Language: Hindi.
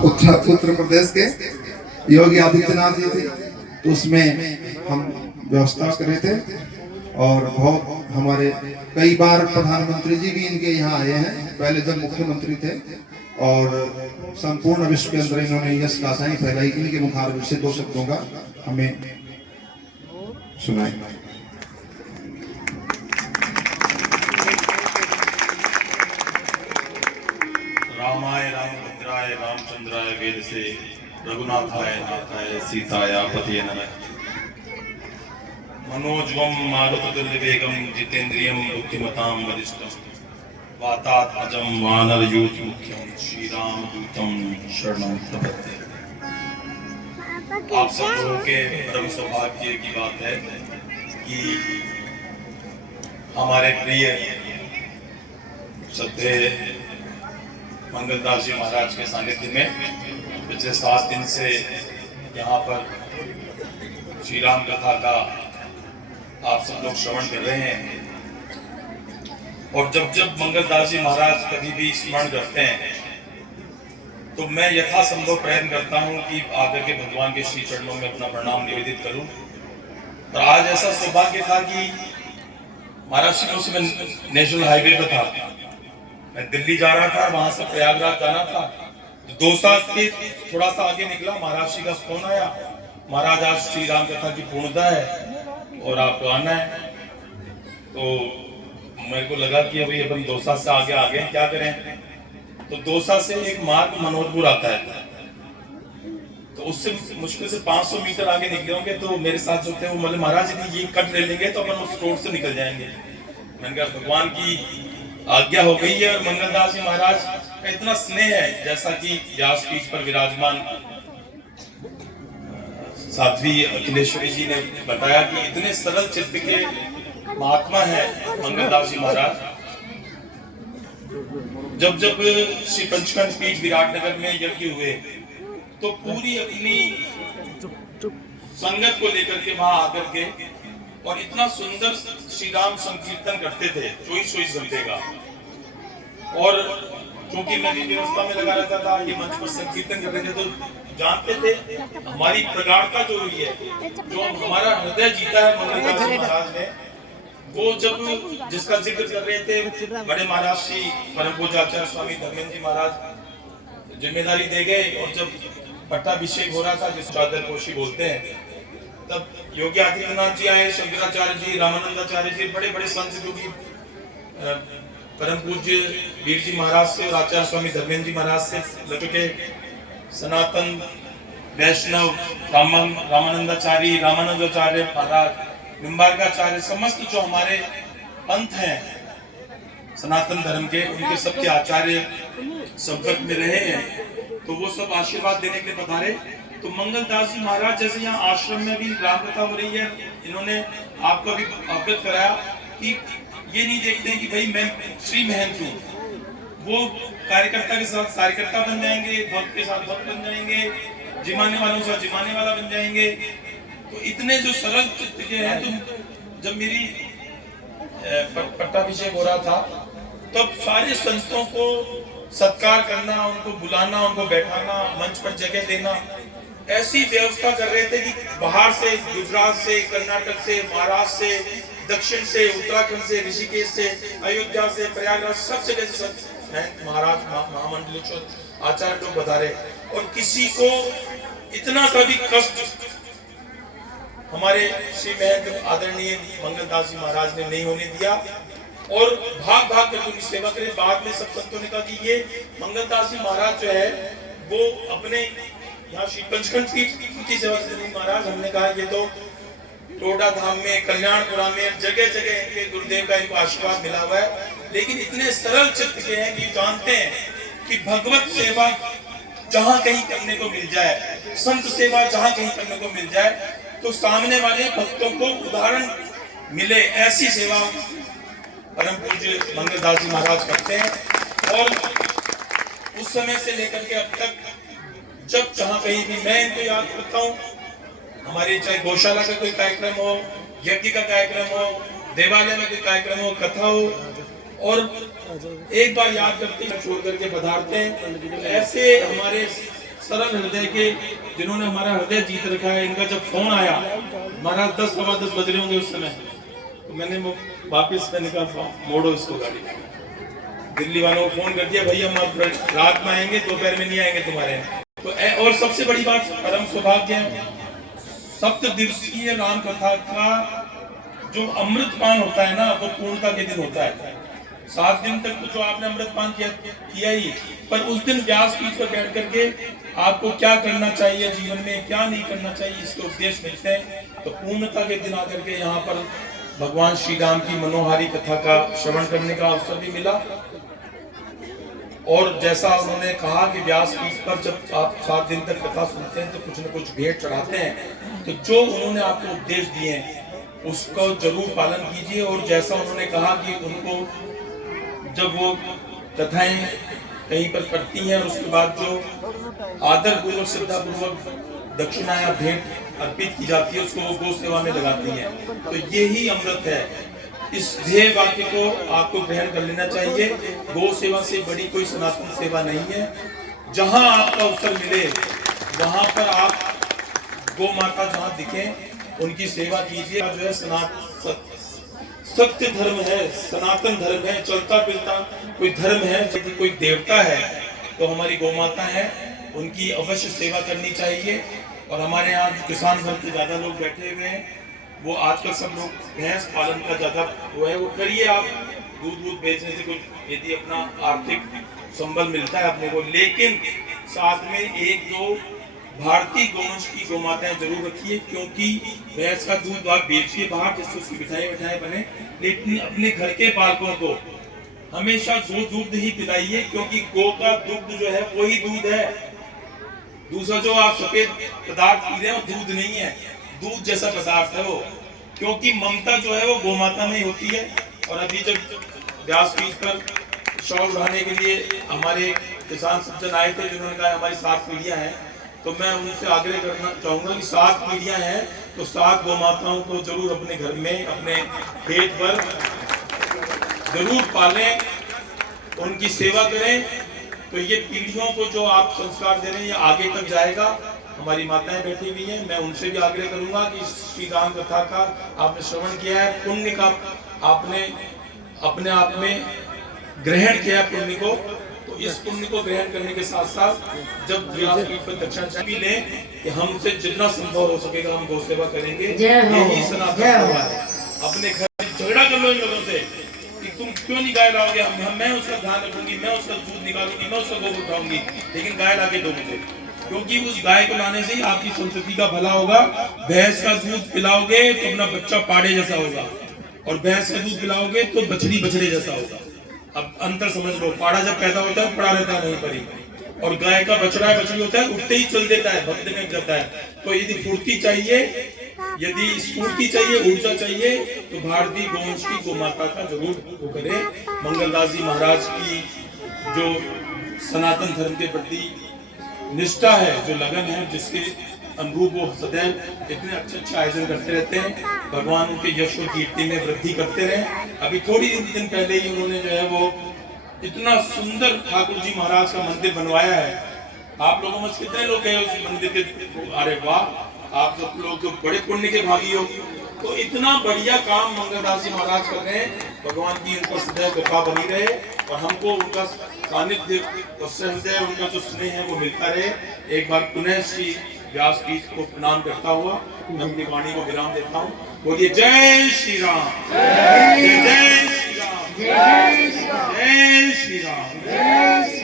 उत्तर प्रदेश के योगी आदित्यनाथ जी थे, तो उसमें हम व्यवस्था कर रहे थे और बहुत हमारे कई बार प्रधानमंत्री जी भी इनके यहाँ आए हैं, पहले जब मुख्यमंत्री थे, और संपूर्ण विश्व के अंदर इन्होंने यश गाथाएं फैलाई। इनके मुखारबिंद से दो शब्दों का हमें सुनाए। रामाय रामभद्राय रामचंद्राय वेद से रघुनाथाय नाथाय सीताया पतिये नमः। मनोजवम मारुततुल्य वेगम जितेन्द्रियम बुद्धिमताम वरिष्ठम वातात्मजं वानरयूथ मुख्यम श्री राम दूतम शरणं प्रपद्ये। आप सब लोगों के परम सौभाग्य की बात है कि हमारे प्रिय श्रद्धेय मंगलदास जी महाराज के सानिध्य में पिछले 7 दिन से यहाँ पर श्री राम कथा का आप सब लोग श्रवण कर रहे हैं। और जब जब मंगलदास जी महाराज कभी भी स्मरण करते हैं तो मैं यथासंभव प्रयत्न करता हूं कि आकर के भगवान के श्री चरणों में अपना प्रणाम निवेदित करूं। तो आज ऐसा सौभाग्य था कि महाराष्ट्र में उस समय नेशनल हाईवे पर था, मैं दिल्ली जा रहा था, वहां से प्रयागराज जाना था। तो 2 साल के थोड़ा सा आगे निकला, महाराष्ट्र का फोन आया, महाराज आज श्री राम कथा की पूर्णता है और आपको आना है। तो मेरे को लगा कि अभी अपन 2 साल से आगे आ गए, क्या करें। तो 2 साल से एक मार्ग मनोहरपुर आता है, तो उससे मुश्किल से 500 मीटर आगे निकले होंगे। तो मेरे साथ जो थे वो बोले महाराज यदि ये कट ले लेंगे तो अपन उस रोड से निकल जाएंगे। मैंने कहा भगवान की आज्ञा हो गई है। और मंगलदास जी महाराज का इतना स्नेह है, जैसा कि व्यास पीठ पर विराजमान साध्वी अखिलेश्वरी जी ने बताया कि इतने सरल चित्त के महात्मा है मंगलदास जी महाराज। जब जब श्री पंचखंड पीठ विराटनगर में यज्ञ हुए तो पूरी अपनी संगत को लेकर के वहां आकर के और इतना सुंदर श्री राम संकीर्तन करते थे 24 घंटे का। और क्योंकि मैं भी व्यवस्था में लगा रहता था, ये मंच पर संकीर्तन कर रहे थे, तो जानते थे हमारी प्रगाढ़ता जो हुई है, जो हमारा हृदय जीता है मंगलदास जी महाराज ने। वो जब जिसका जिक्र कर रहे थे बड़े महाराज श्री परम पूज्य आचार्य स्वामी धर्मेंद्र जी महाराज जिम्मेदारी दे गए, और जब पट्टाभिषेक हो रहा था, जिस चादर पोशी बोलते हैं, तब योगी आदित्यनाथ जी आए, शंकराचार्य जी, रामानंदाचार्य जी, बड़े बड़े संत जो कि परम पूज्य वीर जी महाराज से और आचार्य स्वामी धर्मेंद्र जी महाराज से लगे, सनातन वैष्णव रामानंदाचार्य, रामानंदाचार्य महाराज, निम्बार्काचार्य, समस्त जो हमारे पंथ हैं सनातन धर्म के, उनके सबके आचार्य संपर्क में रहे हैं। तो वो सब आशीर्वाद देने के लिए पधारे। तो मंगलदास जी महाराज जैसे यहाँ आश्रम में भी राम कथा हो रही है, इन्होंने आपको भी अवगत कराया कि ये नहीं देखते हैं कि भाई मैं श्री महंत हूँ, वो कार्यकर्ता के साथ कार्यकर्ता बन जाएंगे, भक्त के साथ भक्त बन जाएंगे, जिमाने वालों के साथ जिमाने वाला बन जाएंगे। तो इतने जो सरल चित्त के हैं, तो जब मेरी पट्टाभिषेक हो रहा था तब सारे संतों को सत्कार करना, उनको बुलाना, उनको बैठाना, मंच पर जगह देना, ऐसी व्यवस्था कर रहे थे कि बाहर से, गुजरात से, कर्नाटक से, महाराष्ट्र से, दक्षिण से, उत्तराखंड से, ऋषिकेश से, अयोध्या से, प्रयागराज, सब जगह से संत महाराज महामंडलेश्वर आचार्य लोग बता रहे। और किसी को इतना सा भी कष्ट हमारे श्री महंत आदरणीय मंगलदास जी महाराज ने नहीं होने दिया, और भाग भाग कर उनकी सेवा करें। बाद में सब संतों ने कहा कि ये मंगलदास जी महाराज जो है वो अपने यहाँ श्री पंचखंड पीठ की सेवा करते हैं। महाराज हमने कहा ये तो टोडा धाम में, कल्याणपुरा में, जगह जगह इनके गुरुदेव का इनको आशीर्वाद मिला हुआ है, लेकिन इतने सरल चित्त के हैं कि जानते हैं कि भगवत सेवा जहाँ कहीं करने को मिल जाए, संत सेवा जहाँ कहीं करने को मिल जाए, तो सामने वाले भक्तों को उदाहरण मिले, ऐसी सेवा परम पूज्य मंगलदास जी महाराज करते हैं। और उस समय से लेकर के अब तक जब जहाँ कहीं भी मैं इनको याद करता हूँ, हमारे चाहे गौशाला का कोई कार्यक्रम हो, यज्ञ का कार्यक्रम हो, देवालय में कोई कार्यक्रम हो, कथा हो, और एक बार याद करते हैं छोड़ करके पधारते हैं। ऐसे हमारे सरल हृदय के, जिन्होंने हमारा हृदय जीत रखा है, इनका जब फोन आया, हमारा 10 सवा 10 बज रहे होंगे उस समय, तो मैंने वापिस मैंने कहा मोड़ो इसको गाड़ी। दिल्ली वालों को फोन कर दिया, भैया हम अब रात में आएंगे, दोपहर में नहीं आएंगे तुम्हारे यहाँ। तो और सबसे बड़ी बात, परम सौभाग्य है, सप्तदिवसीय राम कथा का जो अमृतपान होता है ना, वो पूर्णता के दिन होता है। 7 दिन तक तो जो आपने अमृतपान किया ही, पर उस दिन व्यासपीठ पर बैठ करके आपको क्या करना चाहिए जीवन में, क्या नहीं करना चाहिए, इसके उपदेश मिलते हैं। तो पूर्णता के दिन आकर के यहाँ पर भगवान श्री राम की मनोहारी कथा का श्रवण करने का अवसर भी मिला। और जैसा उन्होंने कहा कि व्यासपीठ पर जब आप 7 दिन तक कथा सुनते हैं तो कुछ न कुछ भेंट चढ़ाते हैं, तो जो उन्होंने आपको उपदेश दिए हैं उसका जरूर पालन कीजिए। और जैसा उन्होंने कहा कि उनको जब वो कथाएं कहीं पर पढ़ती हैं, उसके बाद जो आदर पूर्वक श्रद्धा पूर्वक दक्षिणा या भेंट अर्पित की जाती है, उसको वो गौ सेवा में लगाती हैं। तो यही अमृत है। इस ध्येय वाक्य को आपको ग्रहण कर लेना चाहिए। गौ सेवा से बड़ी कोई सनातन सेवा नहीं है। जहां आपका अवसर मिले वहां पर आप गौ माता जहां दिखे उनकी सेवा कीजिए। जो है सत्य धर्म है, सनातन धर्म है, चलता फिरता कोई धर्म है, यदि कोई देवता है तो हमारी गौ माता है, उनकी अवश्य सेवा करनी चाहिए। और हमारे यहाँ जो किसान वर्ग के ज्यादा लोग बैठे हुए हैं, वो आजकल सब लोग भैंस पालन का ज्यादा वो है, वो करिए आप। दूध बेचने से कुछ यदि अपना आर्थिक संबल मिलता है अपने को, लेकिन साथ में 1-2 भारतीय गोवंश की गौ माताएं जरूर रखिए, क्योंकि भैंस का दूध आप बेचिए बाहर जिससे उसकी मिठाई बने, लेकिन अपने घर के बालकों को हमेशा गो दूध ही पिलाइए, क्योंकि गो का दुग्ध जो है वही दूध है। दूसरा जो आप सफेद पदार्थ पी रहे हैं वो दूध नहीं है, दूध जैसा पदार्थ है वो, क्योंकि ममता जो है वो गौ माता में होती है। और अभी जब व्यासपीठ पर शॉल उड़ाने के लिए हमारे किसान सज्जन आए थे, जिन्होंने कहा हमारी 7 पीढ़ियां हैं, तो मैं उनसे आग्रह करना चाहूंगा कि 7 पीढ़ियां हैं तो 7 गौ माताओं को जरूर अपने घर में, अपने खेत पर जरूर पालें, उनकी सेवा करें। तो ये पीढ़ियों को जो आप संस्कार दे रहे हैं ये आगे तक जाएगा। हमारी माताएं बैठी हुई हैं, मैं उनसे भी आग्रह करूंगा कि श्री राम कथा का आपने श्रवण किया है, पुण्य का आपने अपने आप में ग्रहण किया है पुण्य को, तो इस पुण्य को ग्रहण करने के साथ साथ जब व्यासपीठ पर दक्षिणा भी लें कि हमसे जितना संभव हो सकेगा हम गौ सेवा करेंगे। यही सनातन सेवा है। अपने घर झगड़ा कर लो इन लोगों से कि तुम क्यों नहीं गाय लाओगे, मैं उसका ध्यान रखूंगी, मैं उसका दूध निकालूंगी, मैं उसका गोबर उठाऊंगी, लेकिन गाय लाके दो मुझे, क्योंकि उस गाय को लाने से ही आपकी संतति का भला होगा। भैंस का दूध पिलाओगे तो अपना बच्चा पाड़े जैसा होगा, और भैंस का दूध पिलाओगे तो बछड़ी बछड़े जैसा होगा। अब अंतर समझ लो, पाड़ा जब पैदा होता है पड़ा रहता है नहीं परी, और गाय का बछड़ा बछड़ी होता है उठते ही चल देता है, भक्त में जाता है। तो यदि फुर्ती चाहिए, यदि स्फूर्ति चाहिए, ऊर्जा चाहिए, तो भारतीय गोवंश की गौ माता का जरूर वो करें। मंगलदास जी महाराज की जो सनातन धर्म के प्रति निष्ठा है, जो लगन है, जिसके अनुरूप वो सदैव इतने अच्छे आयोजन करते रहते हैं, भगवान उनके यश और कीर्ति में वृद्धि करते रहे। अभी थोड़ी दिन पहले ही उन्होंने जो है वो इतना सुंदर ठाकुर जी महाराज का मंदिर बनवाया है। आप लोगों में कितने लोग गए उस मंदिर के? अरे वाह, आप सब लोग तो बड़े पुण्य के भागी हो। तो इतना बढ़िया काम मंगलदास जी महाराज कर रहे हैं। भगवान की उन पर सदैव कृपा बनी रहे और हमको उनका सानिध्य और सहृदय, उनका जो स्नेह है वो मिलता रहे। एक बार पुनः श्री व्यासपीठ को प्रणाम करता हुआ मैं अपनी वाणी को विराम देता हूँ। बोलिए जय श्री राम, जय जय